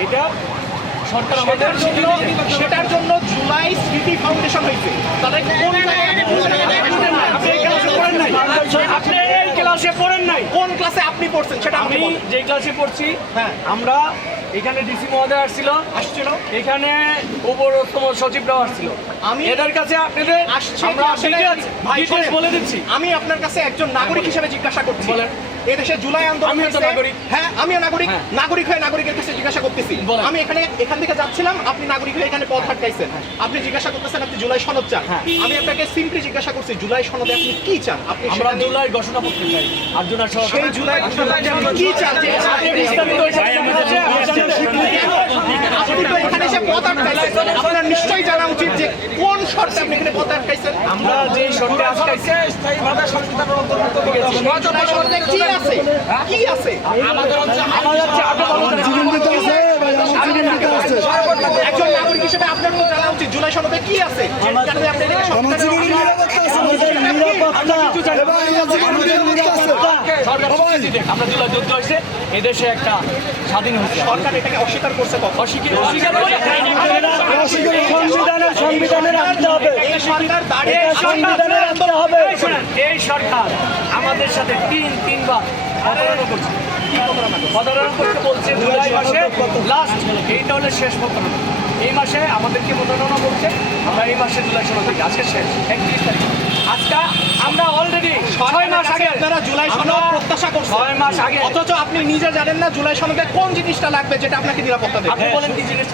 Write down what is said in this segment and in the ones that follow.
সরকার আমাদের সেটার জন্য সেটার জন্য জুলাই স্মৃতি ফাউন্ডেশন হয়েছে। তাহলে কোন আপনি ক্লাসে পড়েন নাই। আপনি এই ক্লাসে পড়েন নাই। কোন ক্লাসে আপনি পড়ছেন? সেটা আমি যে ক্লাসে পড়ছি হ্যাঁ। আমরা এখানে ডিসি মহোদয় আসছিল। আসছিল। এখানে সচিবরাও আসছিল। আমি- এদের কাছে আপনাদের আসছে আমরা। বলে দিচ্ছি। আমি আপনার কাছে একজন নাগরিক হিসেবে জিজ্ঞাসা করছি। বলেন। এদেশে জুলাই আন্দোলন। হ্যাঁ আমিও নাগরিক। হ্যাঁ। নাগরিক। হয়ে। নাগরিকের কাছে জিজ্ঞাসা করতেছি। আমি এখানে এখান থেকে যাচ্ছিলাম আপনি নাগরিক হয়ে এখানে পথ হাঁটকাইছেন আপনি জিজ্ঞাসা করতেছেন আপনি জুলাই সনদ চান। হ্যাঁ। আমি আপনাকে সিম্পলি জিজ্ঞাসা করছি জুলাই সনদে আপনি কি চান? আপনি জুলাই ঘোষণা করতে চাই। আর জুলাই সরকার সেই জুলাই কি চান যে আপনি বিস্তারিত আপনি এখানে আটকাইছেন আপনার নিশ্চয়ই জানা উচিত যে কোন শর্তে আপনি এখানে পথ আটকাইছেন। আমরা যে শর্তে কি আছে? কি আছে? আমাদের হচ্ছে আগে বলুন একজন নাগরিক হিসেবে আপনার তো জানা উচিত জুলাই সনদে কি আছে? আপনি আমরা যুদ্ধ হয়েছে এদেশে একটা স্বাধীন হয়েছে সরকার এটাকে অস্বীকার করছে অস্বীকার অস্বীকার করে সংবিধানের হবে। এই সরকার আমাদের সাথে তিন তিনবার প্রতারণা করছে। প্রতারণা করতে বলছে জুলাই মাসে লাস্ট এইটা হলে শেষ প্রতারণা এই মাসে আমাদেরকে প্রতারণা বলছে আমরা এই মাসে জুলাই ষোলো থেকে আজকে শেষ একত্রিশ তারিখ। আজকে আমরা অলরেডি ছয় মাস আগে আপনারা জুলাই সনদ প্রত্যাশা করছেন। ছয় মাস আগে অথচ আপনি নিজে জানেন না জুলাই সনদে কোন জিনিসটা লাগবে যেটা আপনাকে নিরাপত্তা দেবে। আপনি বলেন কি জিনিস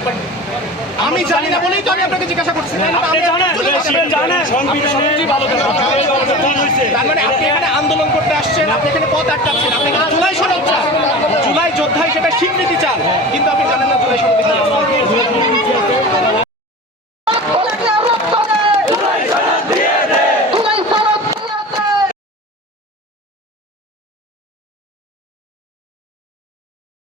আমি জানি না বলেই তো আমি আপনাকে জিজ্ঞাসা করছি। তার মানে আপনি আন্দোলন করতে আসছেন। আপনি এখানে পথ আটকাচ্ছেন। আপনি এখানে জুলাই সনদ চান। জুলাই যোদ্ধা হিসেবে স্বীকৃতি চান। কিন্তু আপনি জানেন না জুলাই কি?